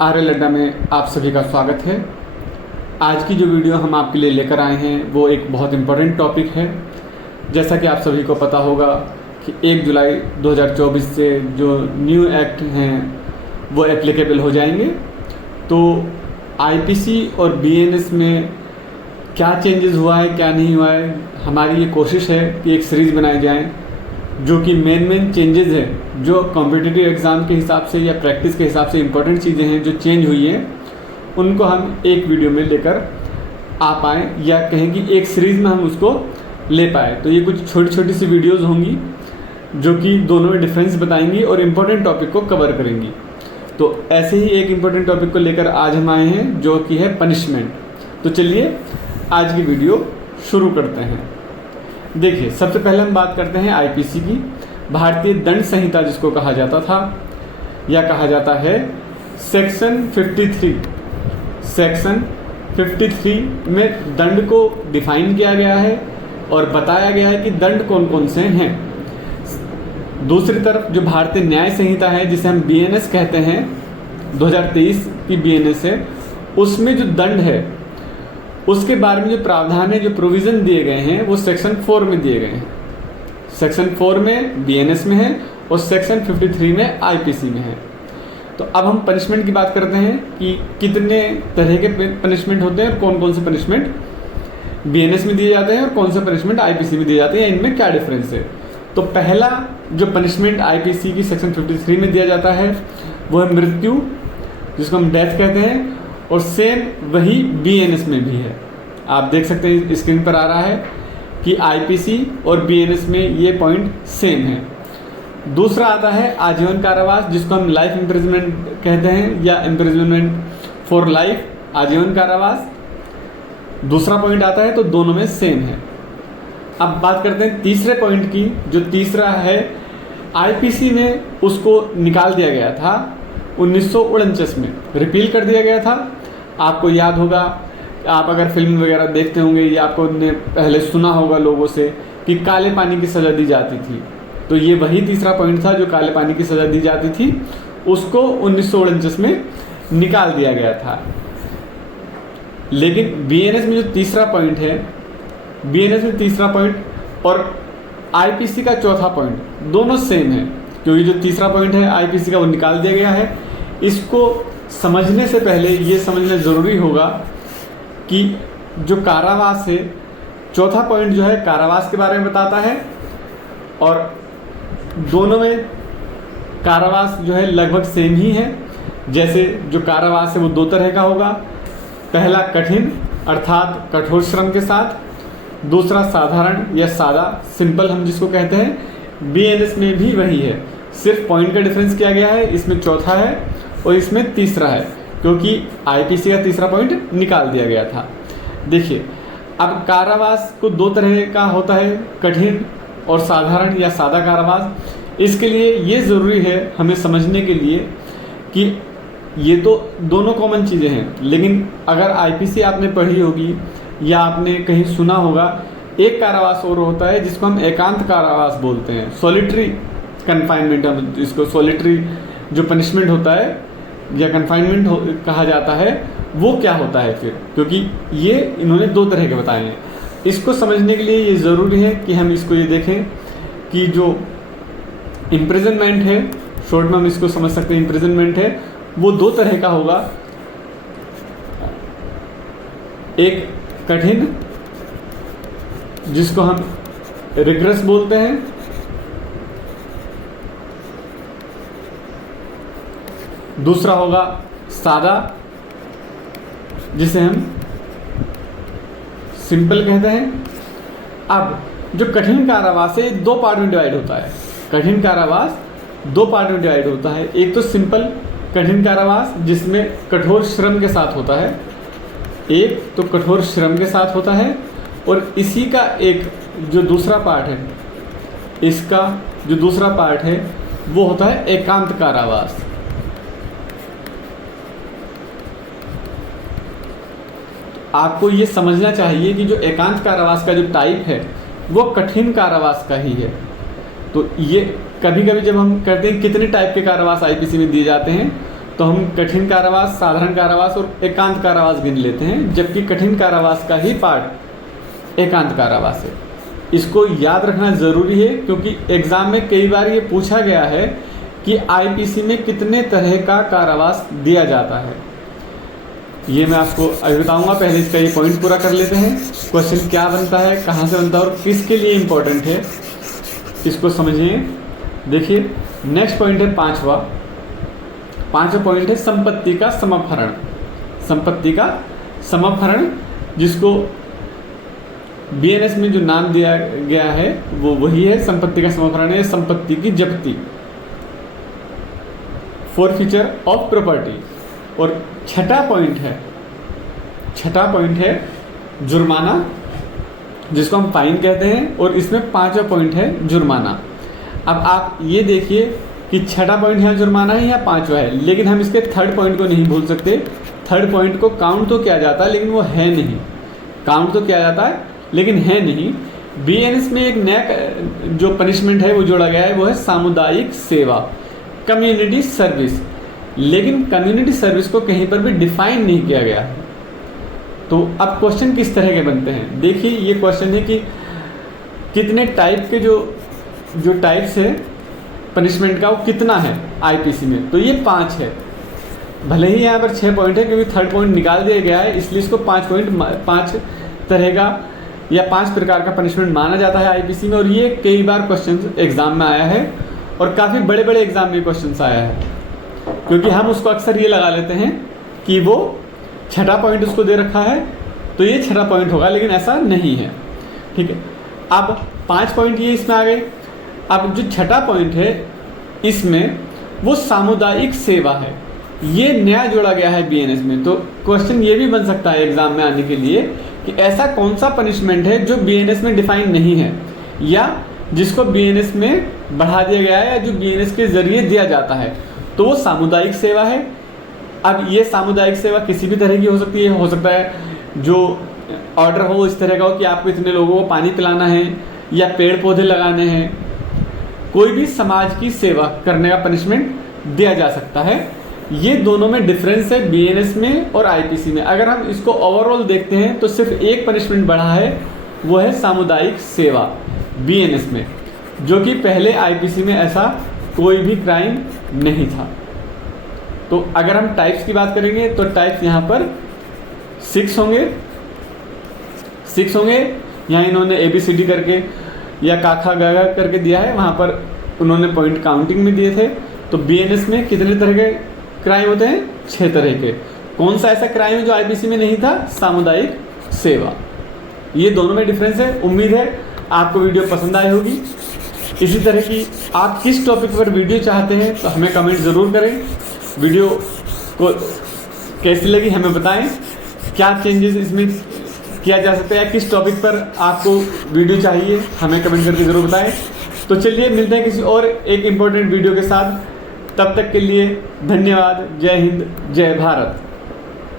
आर्य अड्डा में आप सभी का स्वागत है। आज की जो वीडियो हम आपके लिए लेकर आए हैं वो एक बहुत इम्पोर्टेंट टॉपिक है। जैसा कि आप सभी को पता होगा कि 1 जुलाई 2024 से जो न्यू एक्ट हैं वो एप्लीकेबल हो जाएंगे। तो आईपीसी और बीएनएस में क्या चेंजेस हुआ है, क्या नहीं हुआ है, हमारी ये कोशिश है कि एक सीरीज़ बनाई जाए जो कि मेन चेंजेस है, जो कॉम्पिटिटिव एग्ज़ाम के हिसाब से या प्रैक्टिस के हिसाब से इम्पोर्टेंट चीज़ें हैं जो चेंज हुई हैं, उनको हम एक वीडियो में लेकर आ पाएँ या कहें कि एक सीरीज़ में हम उसको ले पाए। तो ये कुछ छोटी छोटी सी वीडियोज़ होंगी जो कि दोनों में डिफरेंस बताएंगी और इम्पोर्टेंट टॉपिक को कवर करेंगी। तो ऐसे ही एक इम्पोर्टेंट टॉपिक को लेकर आज हम आए हैं जो कि है पनिशमेंट। तो चलिए आज की वीडियो शुरू करते हैं। देखिए, सबसे पहले हम बात करते हैं आईपीसी की, भारतीय दंड संहिता जिसको कहा जाता था या कहा जाता है। सेक्शन 53 में दंड को डिफाइन किया गया है और बताया गया है कि दंड कौन कौन से हैं। दूसरी तरफ जो भारतीय न्याय संहिता है जिसे हम बीएनएस कहते हैं, 2023 की बीएनएस है, उसमें जो दंड है उसके बारे में जो प्रावधान है, जो प्रोविज़न दिए गए हैं वो सेक्शन 4 में दिए गए हैं। सेक्शन 4 में बीएनएस में है और सेक्शन 53 में आईपीसी में है। तो अब हम पनिशमेंट की बात करते हैं कि कितने तरह के पनिशमेंट होते हैं और कौन कौन से पनिशमेंट बीएनएस में दिए जाते हैं और कौन से पनिशमेंट आईपीसी में दिए जाते हैं, इनमें क्या डिफरेंस है। तो पहला जो पनिशमेंट आईपीसी की सेक्शन 53 में दिया जाता है वो है मृत्यु, जिसको हम डेथ कहते हैं, और सेम वही बीएनएस में भी है। आप देख सकते हैं स्क्रीन पर आ रहा है कि आईपीसी और बीएनएस में ये पॉइंट सेम है। दूसरा आता है आजीवन कारावास, जिसको हम लाइफ इम्प्रिजनमेंट कहते हैं या इम्प्रिजनमेंट फॉर लाइफ, आजीवन कारावास दूसरा पॉइंट आता है। तो दोनों में सेम है। अब बात करते हैं तीसरे पॉइंट की। जो तीसरा है, आईपीसी में उसको निकाल दिया गया था 1949 में, रिपील कर दिया गया था। आपको याद होगा, आप अगर फिल्म वगैरह देखते होंगे या आपको ने पहले सुना होगा लोगों से कि काले पानी की सज़ा दी जाती थी। तो ये वही तीसरा पॉइंट था, जो काले पानी की सज़ा दी जाती थी उसको 1949 में निकाल दिया गया था। लेकिन बीएनएस में जो तीसरा पॉइंट है, बीएनएस में तीसरा पॉइंट और आईपीसी का चौथा पॉइंट दोनों सेम है, क्योंकि जो तीसरा पॉइंट है आईपीसी का वो निकाल दिया गया है। इसको समझने से पहले ये समझना ज़रूरी होगा कि जो कारावास है, चौथा पॉइंट जो है कारावास के बारे में बताता है और दोनों में कारावास जो है लगभग सेम ही है। जैसे जो कारावास है वो 2 तरह का होगा। पहला कठिन अर्थात कठोर श्रम के साथ, दूसरा साधारण या सादा, सिंपल हम जिसको कहते हैं। बीएनएस में भी वही है, सिर्फ पॉइंट का डिफरेंस किया गया है। इसमें चौथा है और इसमें तीसरा है, क्योंकि आईपीसी का तीसरा पॉइंट निकाल दिया गया था। देखिए, अब कारावास को 2 तरह का होता है, कठिन और साधारण या सादा कारावास। इसके लिए ये ज़रूरी है हमें समझने के लिए कि ये तो दोनों कॉमन चीज़ें हैं, लेकिन अगर आईपीसी आपने पढ़ी होगी या आपने कहीं सुना होगा, एक कारावास और होता है जिसको हम एकांत कारावास बोलते हैं, सॉलिटरी कन्फाइनमेंट, हम इसको सॉलिटरी जो पनिशमेंट होता है या कन्फाइनमेंट कहा जाता है, वो क्या होता है फिर, क्योंकि ये इन्होंने 2 तरह के बताए हैं। इसको समझने के लिए ये ज़रूरी है कि हम इसको ये देखें कि जो इम्प्रिजनमेंट है, शॉर्ट में हम इसको समझ सकते हैं, इम्प्रिजनमेंट है वो 2 तरह का होगा। एक कठिन, जिसको हम रिग्रेस बोलते हैं, दूसरा होगा सादा, जिसे हम सिंपल कहते हैं। अब जो कठिन कारावास है 2 पार्ट में डिवाइड होता है। कठिन कारावास 2 पार्ट में डिवाइड होता है। एक तो सिंपल कठिन कारावास जिसमें कठोर श्रम के साथ होता है, एक तो कठोर श्रम के साथ होता है, और इसी का एक जो दूसरा पार्ट है, इसका जो दूसरा पार्ट है वो होता है एकांत कारावास। आपको ये समझना चाहिए कि जो एकांत कारावास का जो टाइप है वो कठिन कारावास का ही है। तो ये कभी कभी जब हम कहते हैं कितने टाइप के कारावास आईपीसी में दिए जाते हैं, तो हम कठिन कारावास, साधारण कारावास और एकांत कारावास गिन लेते हैं, जबकि कठिन कारावास का ही पार्ट एकांत कारावास है। इसको याद रखना ज़रूरी है क्योंकि एग्ज़ाम में कई बार ये पूछा गया है कि आईपीसी में कितने तरह का कारावास दिया जाता है। ये मैं आपको अभी बताऊंगा, पहले इसका ये पॉइंट पूरा कर लेते हैं। क्वेश्चन क्या बनता है, कहाँ से बनता है और किसके लिए इम्पोर्टेंट है, इसको समझिए। देखिए नेक्स्ट पॉइंट है पांचवा पॉइंट है संपत्ति का समापहरण। संपत्ति का समापहरण, जिसको बीएनएस में जो नाम दिया गया है वो वही है, संपत्ति का समापहरण है संपत्ति की जब्ती, फॉरफीचर ऑफ प्रॉपर्टी। और छठा पॉइंट है जुर्माना, जिसको हम फाइन कहते हैं, और इसमें पांचवा पॉइंट है जुर्माना। अब आप ये देखिए कि छठा पॉइंट है जुर्माना है या पांचवा है, लेकिन हम इसके थर्ड पॉइंट को नहीं भूल सकते। थर्ड पॉइंट को काउंट तो किया जाता है लेकिन वो है नहीं, काउंट तो किया जाता है लेकिन है नहीं। बीएनएस में एक नया जो पनिशमेंट है वो जोड़ा गया है, वो है सामुदायिक सेवा, कम्युनिटी सर्विस। लेकिन कम्युनिटी सर्विस को कहीं पर भी डिफाइन नहीं किया गया है। तो अब क्वेश्चन किस तरह के बनते हैं, देखिए ये क्वेश्चन है कि कितने टाइप के जो टाइप्स है पनिशमेंट का वो कितना है आईपीसी में, तो ये 5 है। भले ही यहाँ पर 6 पॉइंट है क्योंकि थर्ड पॉइंट निकाल दिया गया है, इसलिए इसको 5 तरह का या 5 प्रकार का पनिशमेंट माना जाता है आईपीसी में। और ये कई बार क्वेश्चन एग्जाम में आया है और काफ़ी बड़े बड़े एग्जाम में क्वेश्चन आया है, क्योंकि हम उसको अक्सर ये लगा लेते हैं कि वो छठा पॉइंट उसको दे रखा है तो ये छठा पॉइंट होगा, लेकिन ऐसा नहीं है। ठीक है, अब 5 पॉइंट ये इसमें आ गए। अब जो छठा पॉइंट है इसमें वो सामुदायिक सेवा है, ये नया जोड़ा गया है बीएनएस में। तो क्वेश्चन ये भी बन सकता है एग्जाम में आने के लिए कि ऐसा कौन सा पनिशमेंट है जो बीएनएस में डिफाइन नहीं है या जिसको बीएनएस में बढ़ा दिया गया है या जो बीएनएस के जरिए दिया जाता है, तो वो सामुदायिक सेवा है। अब ये सामुदायिक सेवा किसी भी तरह की हो सकती है, हो सकता है जो ऑर्डर हो इस तरह का हो कि आपको इतने लोगों को पानी पिलाना है या पेड़ पौधे लगाने हैं, कोई भी समाज की सेवा करने का पनिशमेंट दिया जा सकता है। ये दोनों में डिफरेंस है बीएनएस में और आईपीसी में। अगर हम इसको ओवरऑल देखते हैं तो सिर्फ एक पनिशमेंट बढ़ा है, वो है सामुदायिक सेवा बीएनएस में, जो कि पहले आईपीसी में ऐसा कोई भी क्राइम नहीं था। तो अगर हम टाइप्स की बात करेंगे तो टाइप्स यहाँ पर 6 होंगे। यहाँ इन्होंने ABCD करके या काखा गागा करके दिया है, वहाँ पर उन्होंने पॉइंट काउंटिंग में दिए थे। तो बीएनएस में कितने तरह के क्राइम होते हैं, 6 तरह के। कौन सा ऐसा क्राइम है जो आईपीसी में नहीं था, सामुदायिक सेवा। ये दोनों में डिफरेंस है। उम्मीद है आपको वीडियो पसंद आई होगी। इसी तरह की आप किस टॉपिक पर वीडियो चाहते हैं तो हमें कमेंट ज़रूर करें। वीडियो को कैसी लगी हमें बताएं, क्या चेंजेस इसमें किया जा सकता है या किस टॉपिक पर आपको वीडियो चाहिए, हमें कमेंट करके ज़रूर बताएं। तो चलिए मिलते हैं किसी और एक इम्पोर्टेंट वीडियो के साथ। तब तक के लिए धन्यवाद। जय हिंद, जय भारत।